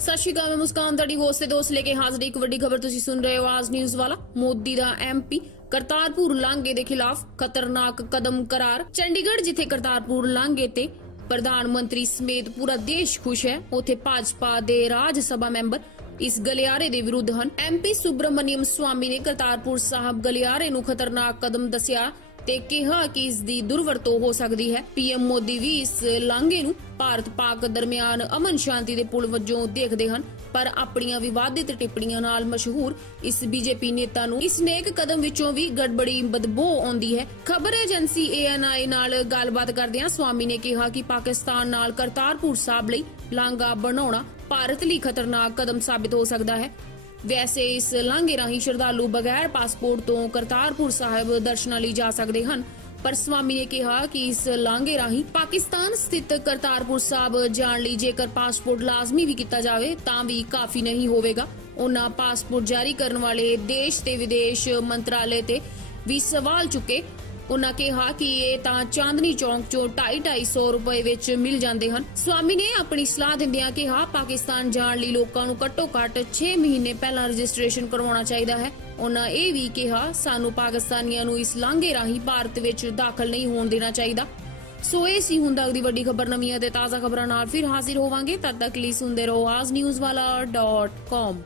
ਸਤਿ ਸ਼੍ਰੀ ਅਕਾਲ, ਮੈਂ ਮੁਸਕਾਨ, ਤੁਹਾਡੀ ਹੋਸਟ ਤੇ ਦੋਸਤ ਲੈ ਕੇ ਹਾਜ਼ਰ। ਇੱਕ ਵੱਡੀ ਖਬਰ ਤੁਸੀਂ ਸੁਣ ਰਹੇ ਹੋ ਆਜ ਨਿਊਜ਼ ਵਾਲਾ। ਮੋਦੀ ਦਾ ਐਮਪੀ ਕਰਤਾਰਪੁਰ ਲਾਂਘੇ ਦੇ ਖਿਲਾਫ ਖਤਰਨਾਕ ਕਦਮ ਕਰਾਰ। ਚੰਡੀਗੜ੍ਹ ਜਿੱਥੇ ਕਰਤਾਰਪੁਰ ਲਾਂਘੇ ਤੇ ਪ੍ਰਧਾਨ ਮੰਤਰੀ ਸਮੇਤ ਪੂਰਾ ਦੇਸ਼ ਖੁਸ਼ ਹੈ, ਉੱਥੇ ਭਾਜਪਾ ਦੇ ਰਾਜ ਸਭਾ ਮੈਂਬਰ ਇਸ ਗਲਿਆਰੇ ਦੇ ਵਿਰੁੱਧ ਹਨ। ਐਮਪੀ ਸੁਬਰਮਨੀਅਮ ਸਵਾਮੀ ਨੇ ਕਰਤਾਰਪੁਰ ਸਾਹਿਬ ਗਲਿਆਰੇ ਨੂੰ ਖਤਰਨਾਕ ਕਦਮ ਦੱਸਿਆ। ਤੇ ਕਿਹਾ ਕਿ ਇਸ ਦੀ ਦੁਰਵਰਤੋਂ ਹੋ ਸਕਦੀ ਹੈ। ਪੀਐਮ ਮੋਦੀ ਵੀ ਇਸ ਲਾਂਘੇ ਨੂੰ ਭਾਰਤ ਪਾਕ ਦਰਮਿਆਨ ਅਮਨ ਸ਼ਾਂਤੀ ਦੇ ਪੁਲ ਵਜੋਂ ਦੇਖਦੇ ਹਨ। ਪਰ ਆਪਣੀਆਂ ਵਿਵਾਦਿਤ ਟਿੱਪਣੀਆਂ ਨਾਲ ਮਸ਼ਹੂਰ ਇਸ ਬੀਜੇਪੀ ਨੇਤਾ ਨੂੰ ਇਸ ਨੇਕ ਕਦਮ ਵਿੱਚੋਂ ਵੀ ਗੜਬੜੀ ਬਦਬੂ ਆਉਂਦੀ ਹੈ। ਖਬਰ ਏਜੰਸੀ ਏਐਨਆਈ ਨਾਲ ਗੱਲਬਾਤ ਕਰਦਿਆਂ ਸਵਾਮੀ ਨੇ ਕਿਹਾ ਕਿ ਪਾਕਿਸਤਾਨ ਨਾਲ ਕਰਤਾਰਪੁਰ ਸਾਹਿਬ ਲਈ ਲਾਂਘਾ ਬਣਾਉਣਾ ਭਾਰਤ ਲਈ ਖਤਰਨਾਕ ਕਦਮ ਸਾਬਿਤ ਹੋ ਸਕਦਾ ਹੈ। ਵੈਸੇ ਇਸ ਲਾਂਘੇ ਰਾਹੀਂ ਸ਼ਰਧਾਲੂ ਬਗੈਰ ਪਾਸਪੋਰਟ ਤੋਂ ਕਰਤਾਰਪੁਰ ਸਾਹਿਬ ਦਰਸ਼ਨਾਂ ਲਈ ਜਾ ਸਕਦੇ ਹਨ। ਪਰ ਸਵਾਮੀ ਨੇ ਕਿਹਾ ਕਿ ਇਸ ਲਾਂਘੇ ਰਾਹੀਂ ਪਾਕਿਸਤਾਨ ਸਥਿਤ ਕਰਤਾਰਪੁਰ ਸਾਹਿਬ ਜਾਣ ਲਈ ਜੇਕਰ ਪਾਸਪੋਰਟ ਲਾਜ਼ਮੀ ਵੀ ਕੀਤਾ ਜਾਵੇ, ਤਾਂ ਵੀ ਕਾਫੀ ਨਹੀਂ ਹੋਵੇਗਾ। ਉਹਨਾਂ ਪਾਸਪੋਰਟ ਜਾਰੀ ਕਰਨ ਵਾਲੇ ਦੇਸ਼ ਤੇ ਵਿਦੇਸ਼ ਮੰਤਰਾਲੇ ਤੇ ਵੀ ਸਵਾਲ ਚੁੱਕੇ। ਉਹਨਾਂ ਕਿਹਾ ਕਿ ਇਹ ਤਾਂ ਚਾਂਦਨੀ ਚੌਂਕ ਚੋਂ 2.5 ਰੁਪਏ ਵਿੱਚ ਮਿਲ ਜਾਂਦੇ ਹਨ। ਸਵਾਮੀ ਨੇ ਆਪਣੀ ਸਲਾਹ ਦਿੰਦਿਆਂ ਕਿਹਾ, ਪਾਕਿਸਤਾਨ ਜਾਣ ਲਈ ਲੋਕਾਂ ਨੂੰ ਘੱਟੋ-ਘੱਟ 6 ਮਹੀਨੇ ਪਹਿਲਾਂ ਰਜਿਸਟ੍ਰੇਸ਼ਨ ਕਰਵਾਉਣਾ ਚਾਹੀਦਾ ਹੈ। ਉਹਨਾਂ ਇਹ ਵੀ ਕਿਹਾ, ਸਾਨੂੰ ਪਾਕਿਸਤਾਨੀਆਂ ਨੂੰ ਇਸ ਲਾਂਘੇ ਰਾਹੀਂ ਭਾਰਤ ਵਿੱਚ ਦਾਖਲ ਨਹੀਂ ਹੋਣ ਦੇਣਾ ਚਾਹੀਦਾ। ਸੋ ਇਹ ਸੀ ਹੁਣ ਤੱਕ ਦੀ ਵੱਡੀ ਖਬਰ ਨਵੀਆਂ ਤੇ ਤਾਜ਼ਾ ਖਬਰਾਂ ਨਾਲ। ਫਿਰ ਹਾਜ਼ਰ ਹੋਵਾਂਗੇ ਤਦ ਤੱਕ ਲਈ ਸੁਣਦੇ ਰਹੋ ਆਜ਼ ਨਿਊਜ਼ ਵਾਲਾ .com